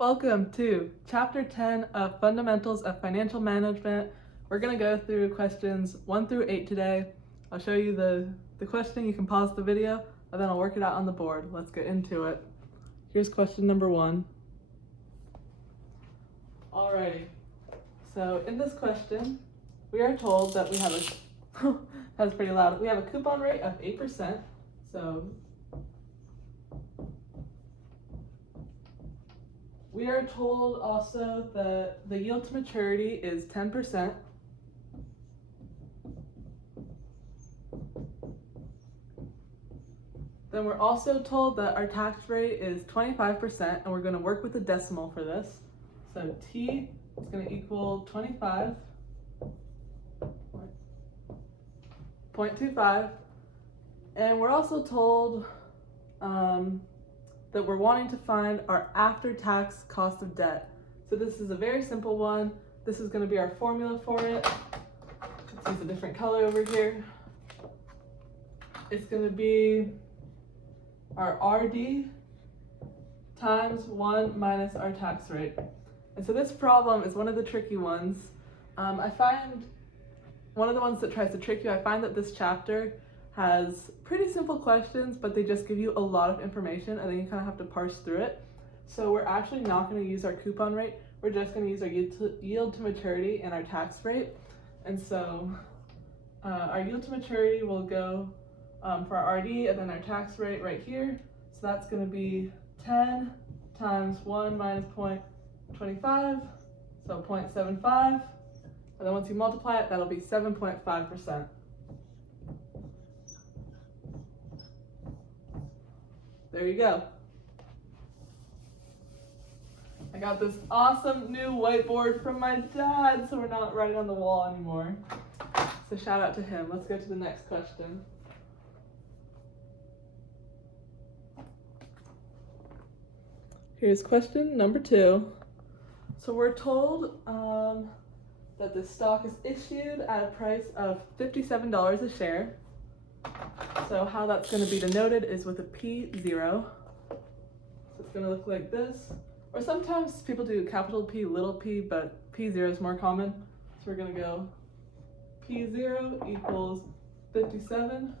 Welcome to Chapter 10 of Fundamentals of Financial Management. We're going to go through questions 1 through 8 today. I'll show you the question. You can pause the video, and then I'll work it out on the board. Let's get into it. Here's question number 1. Alrighty, so in this question, we are told that we have a, that's pretty loud, we have a coupon rate of 8%, so we are told also that the yield to maturity is 10%. Then we're also told that our tax rate is 25%, and we're going to work with a decimal for this. So T is going to equal 25.25. And we're also told that we're wanting to find our after-tax cost of debt. So this is a very simple one. This is going to be our formula for it. Let's use a different color over here. It's going to be our RD times 1 minus our tax rate. And so this problem is one of the tricky ones. I find one of the ones that tries to trick you, I find that this chapter has pretty simple questions, but they just give you a lot of information and then you kind of have to parse through it. So we're actually not going to use our coupon rate. We're just going to use our yield to maturity and our tax rate. And so our yield to maturity will go for our RD and then our tax rate right here. So that's going to be 10 times 1 minus 0.25, so 0.75. And then once you multiply it, that'll be 7.5%. There you go. I got this awesome new whiteboard from my dad, so we're not writing on the wall anymore. So shout out to him. Let's go to the next question. Here's question number 2. So we're told that this stock is issued at a price of $57 a share. So how that's going to be denoted is with a P0. So it's going to look like this. Or sometimes people do capital P, little p, but P0 is more common. So we're going to go P0 equals 57.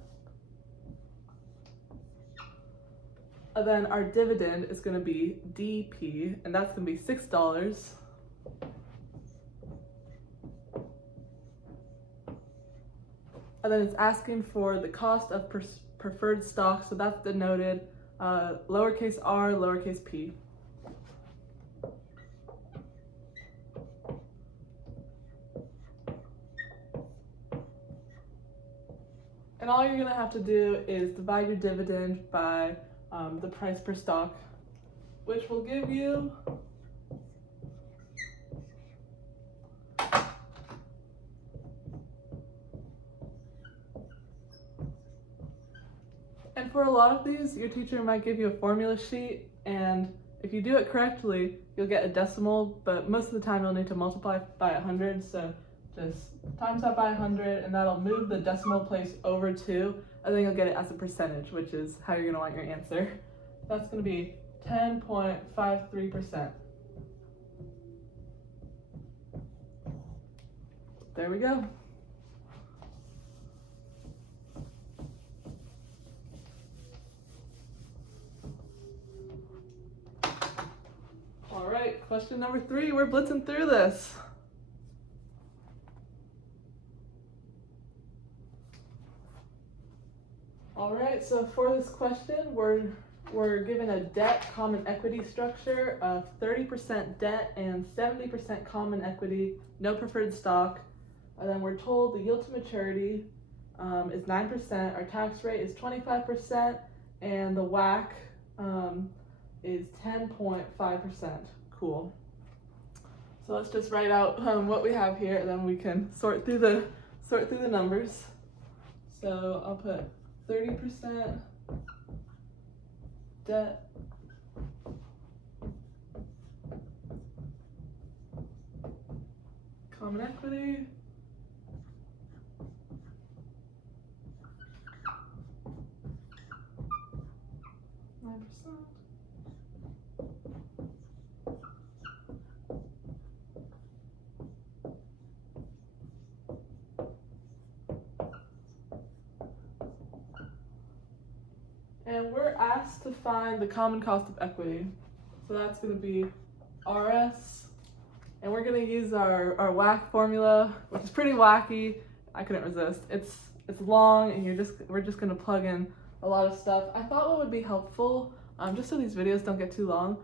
And then our dividend is going to be DP, and that's going to be $6. And then it's asking for the cost of preferred stock, so that's denoted lowercase r, lowercase p. And all you're going to have to do is divide your dividend by the price per stock, which will give you and for a lot of these, your teacher might give you a formula sheet, and if you do it correctly, you'll get a decimal, but most of the time you'll need to multiply by 100, so just times that by 100, and that'll move the decimal place over 2, and then you'll get it as a percentage, which is how you're going to want your answer. That's going to be 10.53%. There we go. All right, question number 3. We're blitzing through this. All right, so for this question, we're given a debt common equity structure of 30% debt and 70% common equity, no preferred stock. And then we're told the yield to maturity is 9%, our tax rate is 25%, and the WACC is 10.5%. Cool. So let's just write out what we have here, and then we can sort through the numbers. So I'll put 30% debt, common equity, 9%, And we're asked to find the common cost of equity. So that's going to be RS. And we're going to use our WACC formula, which is pretty wacky. I couldn't resist. It's long, and we're just going to plug in a lot of stuff. I thought what would be helpful, just so these videos don't get too long,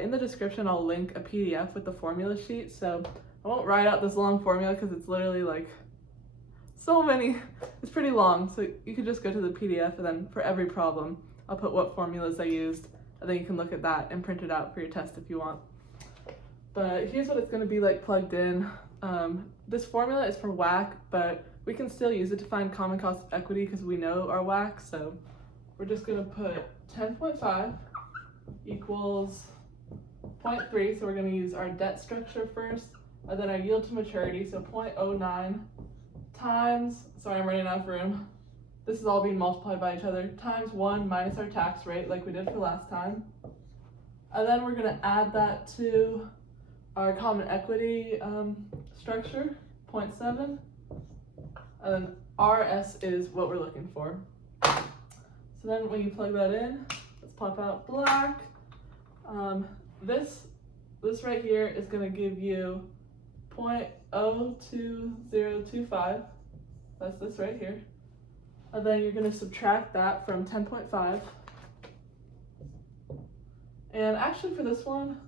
in the description I'll link a PDF with the formula sheet. So I won't write out this long formula because it's literally like so many. It's pretty long, so you could just go to the PDF, and then for every problem I'll put what formulas I used, and then you can look at that and print it out for your test if you want. But here's what it's going to be like plugged in. This formula is for WACC, but we can still use it to find common cost of equity because we know our WACC. So we're just going to put 10.5 equals 0.3. So we're going to use our debt structure first, and then our yield to maturity. So 0.09 times, sorry, I'm running out of room. This is all being multiplied by each other, times 1 minus our tax rate like we did for last time. And then we're going to add that to our common equity structure, 0.7, and then RS is what we're looking for. So then when you plug that in, let's pop out black. This right here is going to give you 0.02025. That's this right here. And then you're going to subtract that from 10.5. And actually for this one,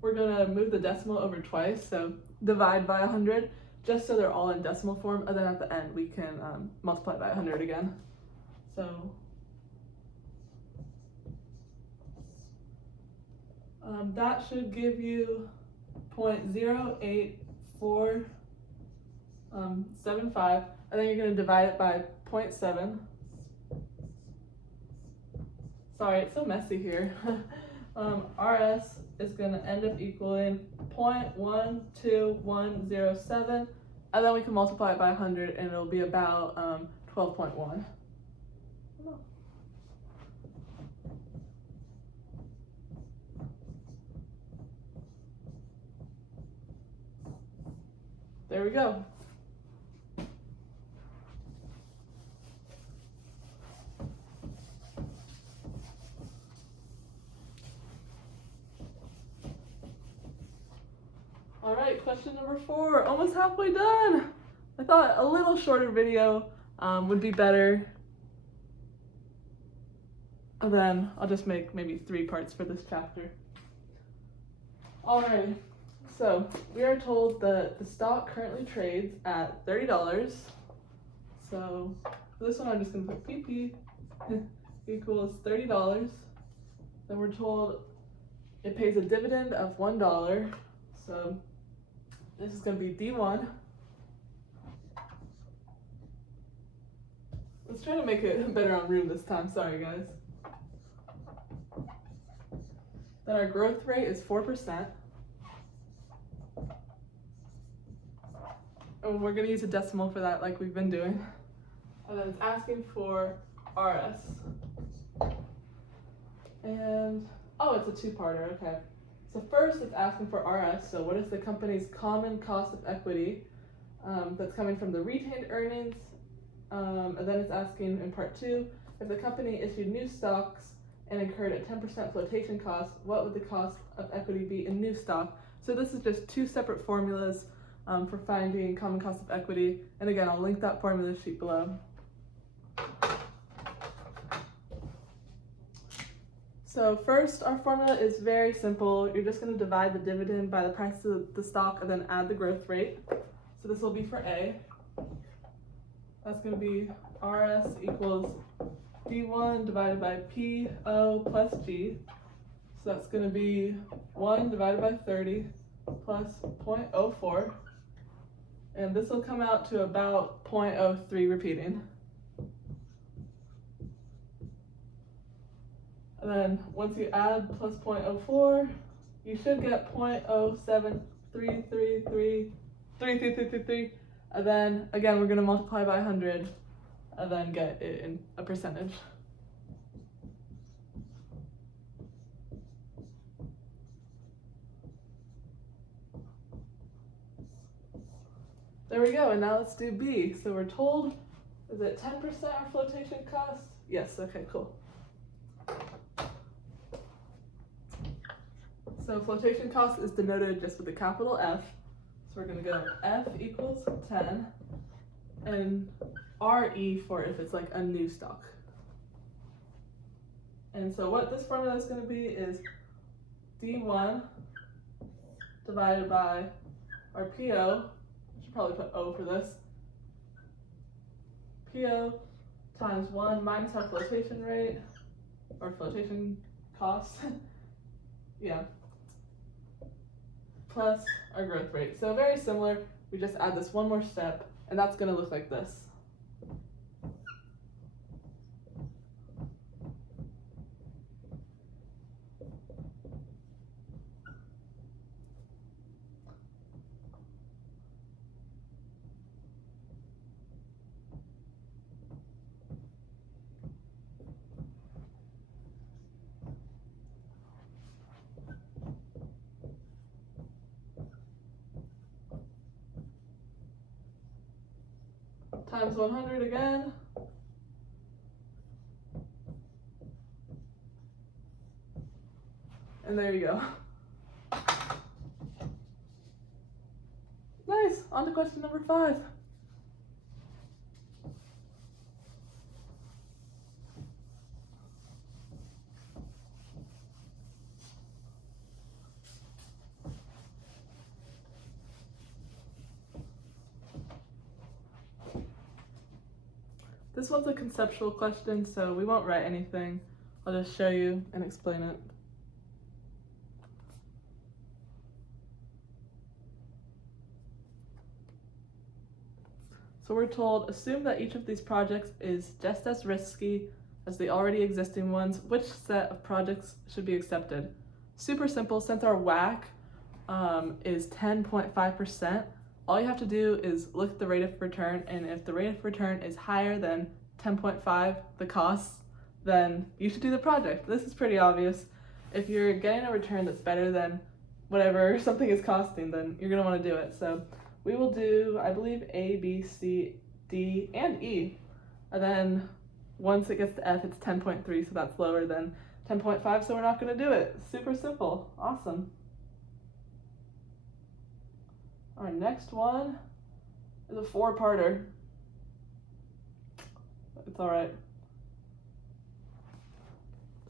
we're going to move the decimal over twice, so divide by 100, just so they're all in decimal form, and then at the end we can multiply by 100 again. So that should give you 0.08475, and then you're going to divide it by 0.7. Sorry, it's so messy here. RS is going to end up equaling 0.12107, and then we can multiply it by 100, and it'll be about 12.1. There we go. All right, question number 4, almost halfway done. I thought a little shorter video would be better. And then I'll just make maybe 3 parts for this chapter. All right, so we are told that the stock currently trades at $30. So for this one, I'm just gonna put PP equals $30. Then we're told it pays a dividend of $1. So this is going to be D1. Let's try to make it better on room this time. Sorry, guys. Then our growth rate is 4%. And we're going to use a decimal for that like we've been doing. And then it's asking for RS. And, oh, it's a 2-parter, okay. So first it's asking for RS, so what is the company's common cost of equity that's coming from the retained earnings, and then it's asking in part 2, if the company issued new stocks and incurred a 10% flotation cost, what would the cost of equity be in new stock? So this is just 2 separate formulas for finding common cost of equity, and again I'll link that formula sheet below. So first, our formula is very simple. You're just going to divide the dividend by the price of the stock and then add the growth rate. So this will be for A. That's going to be RS equals D1 divided by PO plus G. So that's going to be 1 divided by 30 plus 0.04. And this will come out to about 0.03 repeating. And then once you add plus 0.04, you should get 0.073333333, and then again we're going to multiply by 100 and then get it in a percentage. There we go, and now let's do B. So we're told, is it 10% our flotation cost? Yes, okay, cool. So flotation cost is denoted just with a capital F. So we're going to go F equals 10 and RE for if it's like a new stock. And so what this formula is going to be is D1 divided by our PO, I should probably put O for this, PO times 1 minus our flotation rate, or flotation cost, yeah, plus our growth rate. So very similar, we just add this one more step, and that's going to look like this. Times 100 again. And there you go. Nice, on to question number 5. This one's a conceptual question, so we won't write anything. I'll just show you and explain it. So we're told, assume that each of these projects is just as risky as the already existing ones. Which set of projects should be accepted? Super simple, since our WACC is 10.5%, all you have to do is look at the rate of return, and if the rate of return is higher than 10.5, the costs, then you should do the project. This is pretty obvious. If you're getting a return that's better than whatever something is costing, then you're going to want to do it. So we will do, I believe, A, B, C, D, and E. And then once it gets to F, it's 10.3, so that's lower than 10.5, so we're not going to do it. Super simple. Awesome. Our next one is a 4-parter. It's all right.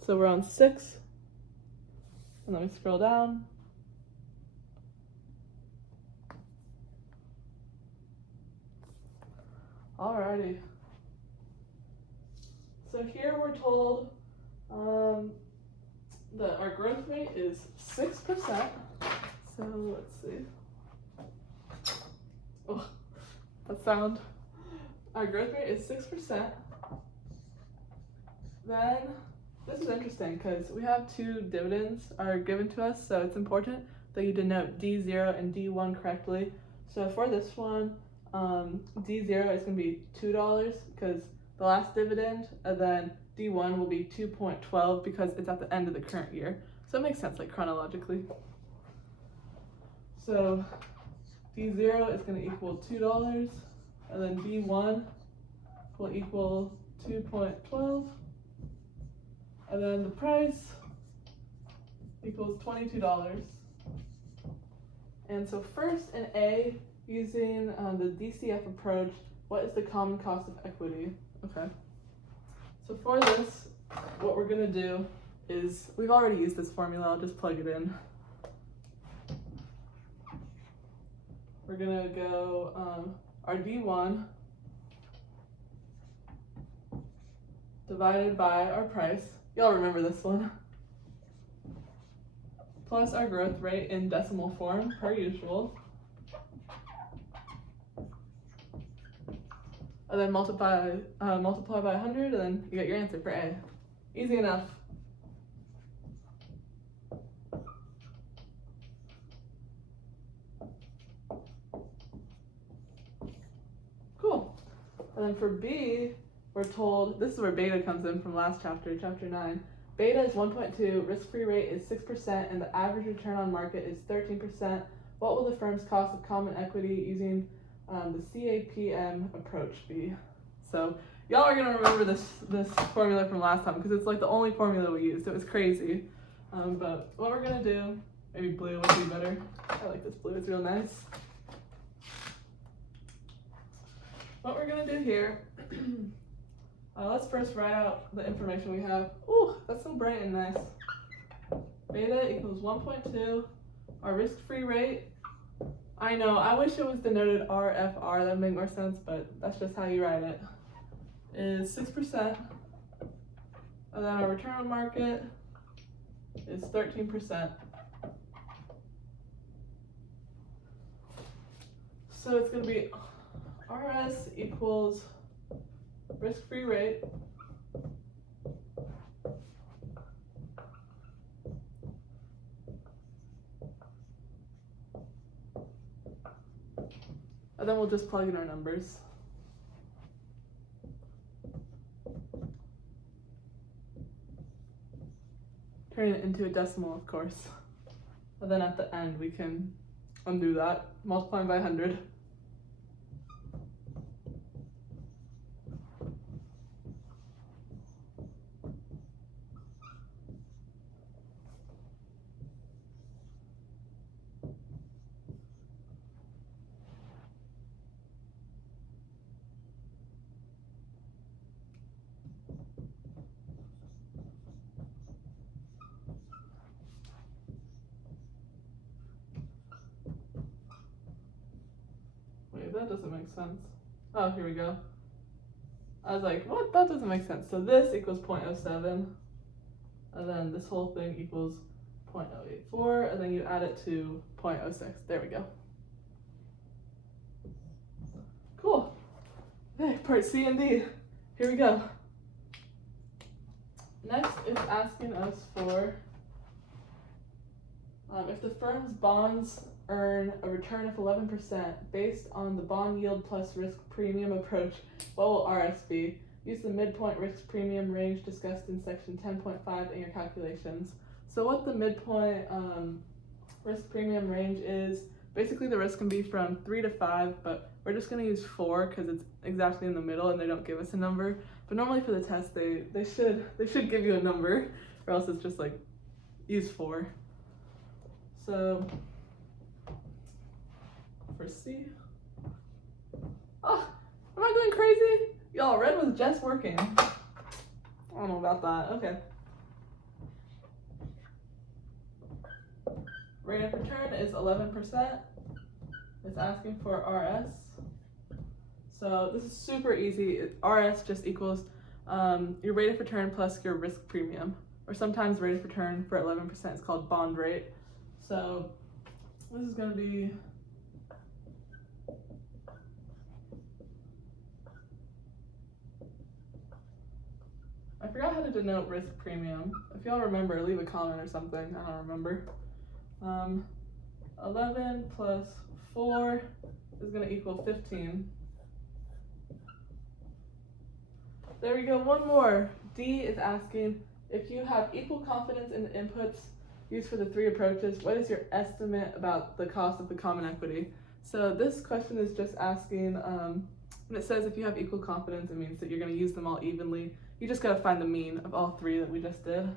So we're on 6, and let me scroll down. Alrighty. So here we're told that our growth rate is 6%. So let's see. Oh, that sound. Our growth rate is 6%. Then, this is interesting because we have 2 dividends are given to us, so it's important that you denote D0 and D1 correctly. So for this one, D0 is going to be $2 because the last dividend, and then D1 will be 2.12 because it's at the end of the current year. So it makes sense, like chronologically. So D0 is going to equal $2, and then D1 will equal 2.12, and then the price equals $22. And so first in A, using the DCF approach, what is the common cost of equity? Okay. So for this, what we're going to do is, we've already used this formula, I'll just plug it in. We're going to go our D1 divided by our price. Y'all remember this one. Plus our growth rate in decimal form, per usual. And then multiply by 100, and then you get your answer for A. Easy enough. Cool. And then for B, we're told, this is where beta comes in from last chapter, chapter 9. Beta is 1.2, risk-free rate is 6%, and the average return on market is 13%. What will the firm's cost of common equity using the CAPM approach be? So y'all are gonna remember this formula from last time because it's like the only formula we used. It was crazy. But what we're gonna do Maybe blue would be better. I like this blue, it's real nice. What we're gonna do here, let's first write out the information we have. Ooh, that's so bright and nice. Beta equals 1.2. Our risk-free rate, I know, I wish it was denoted RFR, that would make more sense, but that's just how you write it, is 6%. And then our return on market is 13%. So it's going to be RS equals risk-free rate and then we'll just plug in our numbers. Turn it into a decimal, of course. And then at the end we can undo that, multiplying by 100. Wait, that doesn't make sense. Oh, here we go. I was like, what? That doesn't make sense. So this equals 0.07, and then this whole thing equals 0.084, and then you add it to 0.06. There we go. Cool. Okay, part C and D. Here we go. Next, it's asking us for if the firm's bonds earn a return of 11% based on the bond yield plus risk premium approach, what will RS be? Use the midpoint risk premium range discussed in section 10.5 in your calculations. So what the midpoint risk premium range is, basically the risk can be from 3 to 5, but we're just going to use 4 because it's exactly in the middle and they don't give us a number. But normally for the test they should give you a number, or else it's just like use 4. So for C, oh, am I going crazy? Y'all, red was just working. I don't know about that. Okay. Rate of return is 11%. It's asking for RS. So this is super easy. RS just equals your rate of return plus your risk premium. Or sometimes rate of return for 11% is called bond rate. So this is going to be I forgot how to denote risk premium. If y'all remember, leave a comment or something. I don't remember. 11 plus 4 is going to equal 15. There we go, one more. D is asking, if you have equal confidence in the inputs used for the 3 approaches, what is your estimate about the cost of the common equity? So this question is just asking, when it says if you have equal confidence, it means that you're going to use them all evenly. You just got to find the mean of all 3 that we just did.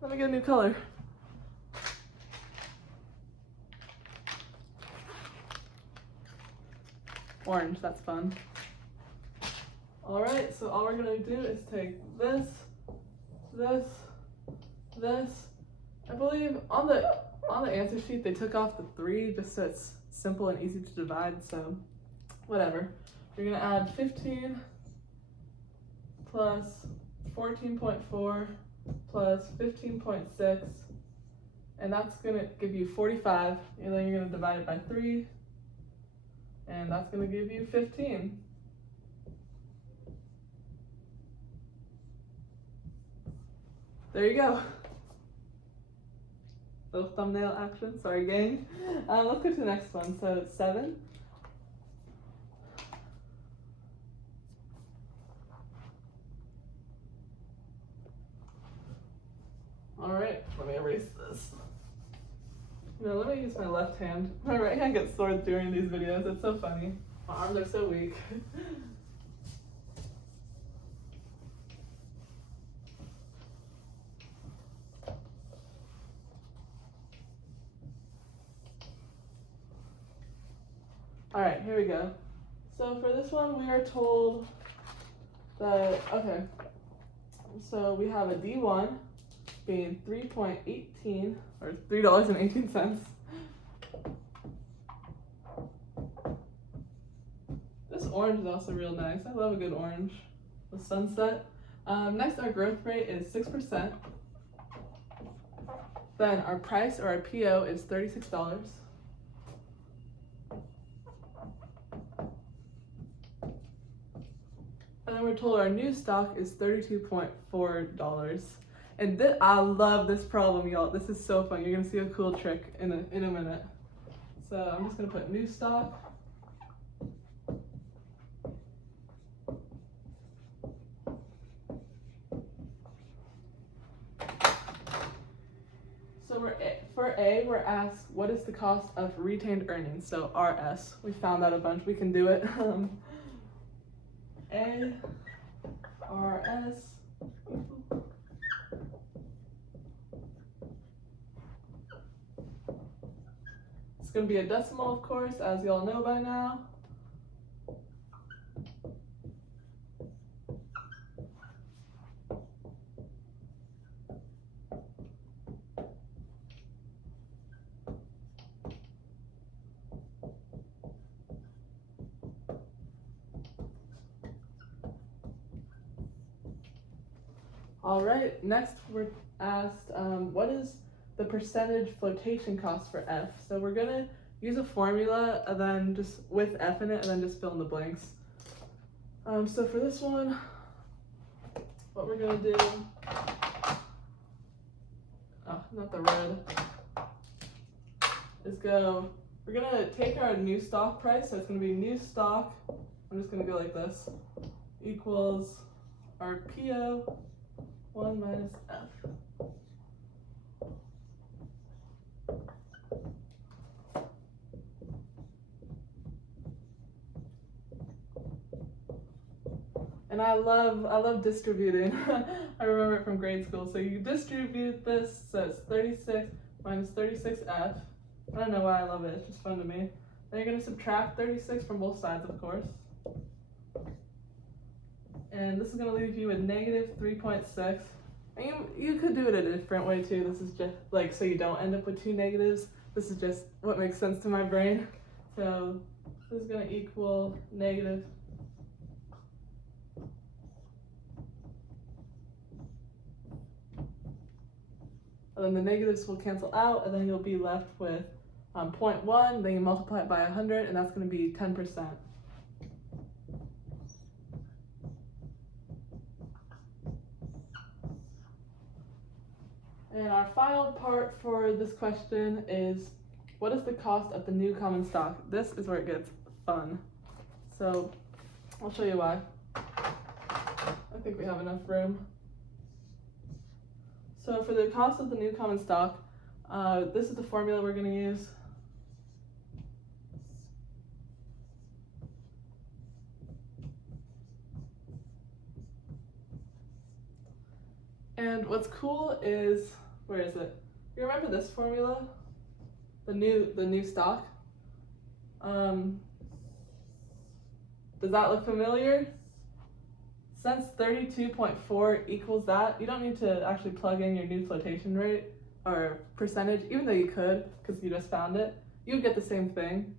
Let me get a new color. Orange, that's fun. Alright, so all we're going to do is take this, this, this. I believe on the answer sheet they took off the 3 just so it's simple and easy to divide, so whatever. You're going to add 15 plus 14.4 plus 15.6, and that's going to give you 45, and then you're going to divide it by 3, and that's going to give you 15. There you go. Little thumbnail action, sorry gang. Let's go to the next one. So it's 7. All right, let me erase this. No, let me use my left hand. My right hand gets sore during these videos. It's so funny. My arms are so weak. All right, here we go. So for this one, we are told that, okay, so we have a D1 being 3.18 or $3.18. This orange is also real nice. I love a good orange with sunset. Next, our growth rate is 6%. Then our price or our PO is $36. And then we're told our new stock is $32.4. And I love this problem, y'all. This is so fun. You're gonna see a cool trick in a minute. So I'm just gonna put new stock. So for A, we're asked what is the cost of retained earnings? So RS. We found out a bunch. We can do it. A, RS. It's going to be a decimal, of course, as you all know by now. All right, next we're asked what is the percentage flotation cost for F? So we're gonna use a formula and then just with F in it and then just fill in the blanks. So for this one, what we're gonna do, oh, not the red, is we're gonna take our new stock price, so it's gonna be new stock, I'm just gonna go like this, equals our PO 1 minus F. And I love distributing. I remember it from grade school. So you distribute this, so it's 36 minus 36F. I don't know why I love it, it's just fun to me. Then you're gonna subtract 36 from both sides, of course. And this is gonna leave you with negative 3.6. And you could do it a different way too. This is just like, so you don't end up with two negatives. This is just what makes sense to my brain. So this is gonna equal negative. And then the negatives will cancel out, and then you'll be left with 0.1, then you multiply it by 100, and that's going to be 10%. And our final part for this question is, what is the cost of the new common stock? This is where it gets fun. So I'll show you why. I think we have enough room. So for the cost of the new common stock, this is the formula we're going to use. And what's cool is, where is it? You remember this formula? The new stock? Does that look familiar? Since 32.4 equals that, you don't need to actually plug in your new flotation rate or percentage, even though you could, because you just found it. You would get the same thing.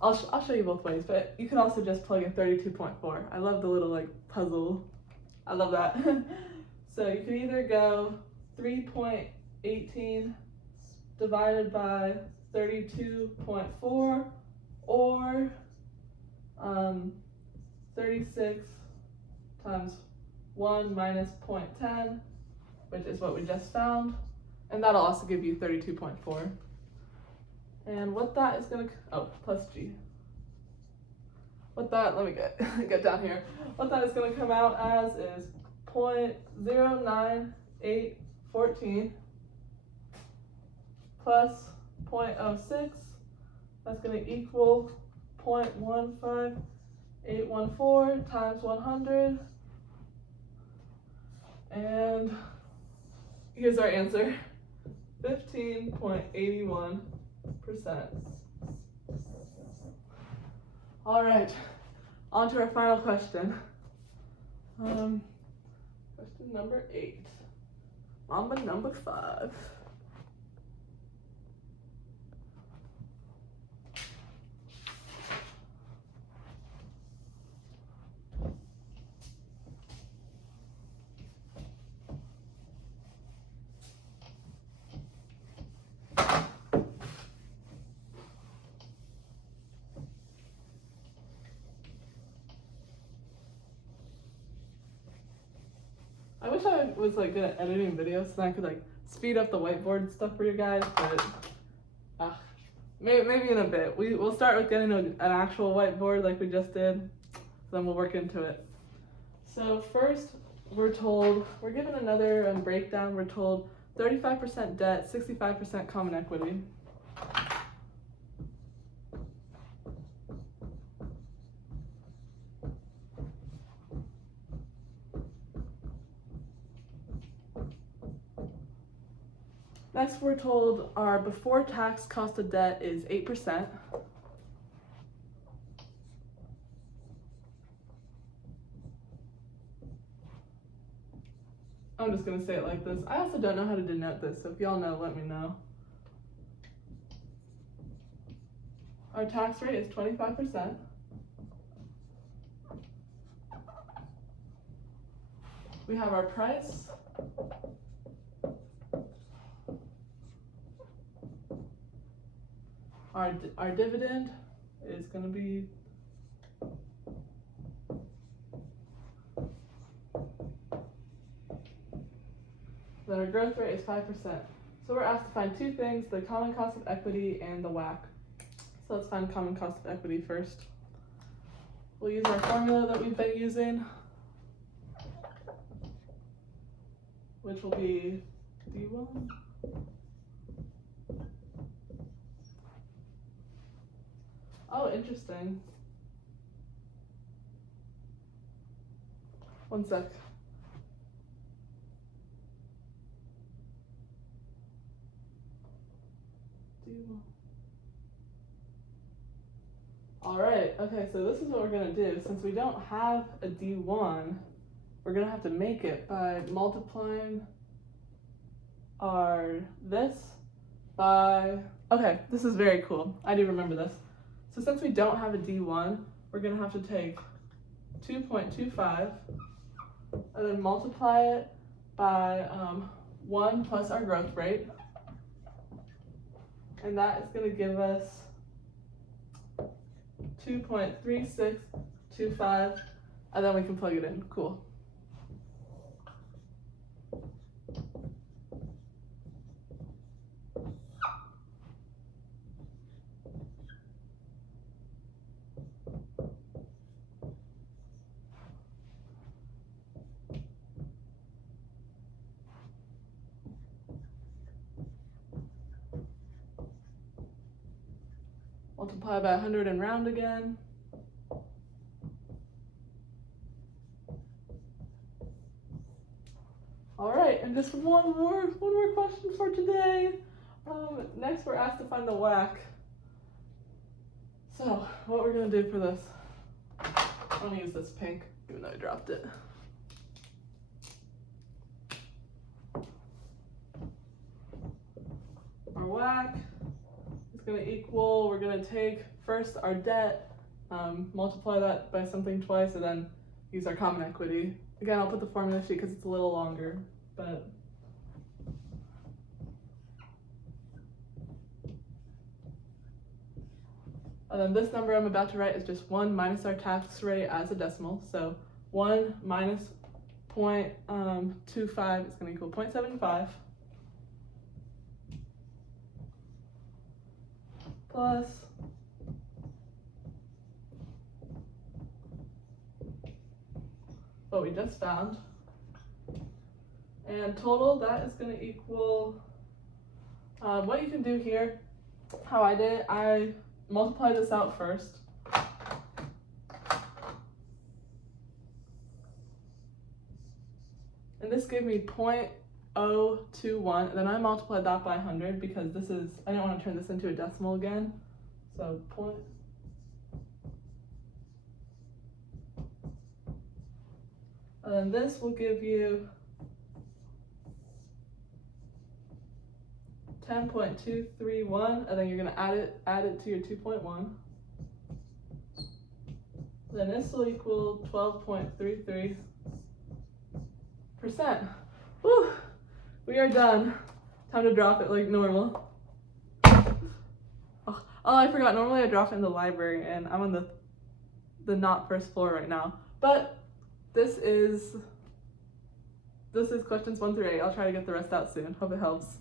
I'll show you both ways, but you could also just plug in 32.4. I love the little like puzzle. I love that. So you can either go 3.18 divided by 32.4 or 36 times 1 minus 0.10, which is what we just found, and that'll also give you 32.4. And what that is going to, oh, plus G. What that, let me get down here. What that is going to come out as is 0.09814 plus 0.06. That's going to equal 0.15814 times 100. And here's our answer, 15.81%. All right, on to our final question. Question number 8. Mamba number 5. I wish I was like good at editing videos so I could like speed up the whiteboard and stuff for you guys, but maybe in a bit. We'll start with getting an actual whiteboard like we just did, then we'll work into it. So first, we're given another breakdown. We're told 35% debt, 65% common equity. Next, we're told our before tax cost of debt is 8%. I'm just going to say it like this. I also don't know how to denote this, so if y'all know, let me know. Our tax rate is 25%. We have our price. Our dividend is going to be then our growth rate is 5%. So we're asked to find two things, the common cost of equity and the WACC. So let's find common cost of equity first. We'll use our formula that we've been using, which will be D1 Oh, interesting. One sec. All right, okay, so this is what we're gonna do. Since we don't have a D1, we're gonna have to make it by multiplying this by, okay, this is very cool. I do remember this. So since we don't have a D1, we're gonna have to take 2.25 and then multiply it by 1 plus our growth rate. And that is gonna give us 2.3625, and then we can plug it in. Cool. Multiply by 100 and round again. All right, and just one more question for today. Next, we're asked to find the WACC. So, what we're gonna do for this? I'm gonna use this pink, even though I dropped it. Our WACC is gonna equal, we're gonna take first our debt, multiply that by something twice, and then use our common equity. Again, I'll put the formula sheet because it's a little longer, but and then this number I'm about to write is just 1 minus our tax rate as a decimal. So 1 minus 0.25 is going to equal 0.75 plus what we just found. And total, that is going to equal, what you can do here, how I did it, I multiply this out first. And this gave me 0.021, and then I multiplied that by 100 because this is, I didn't want to turn this into a decimal again. So And then this will give you 10.231, and then you're going to add it to your 2.1. Then this will equal 12.33%. Woo! We are done. Time to drop it like normal. Oh, I forgot. Normally I drop it in the library, and I'm on the not first floor right now. But this is questions 1 through 8. I'll try to get the rest out soon. Hope it helps.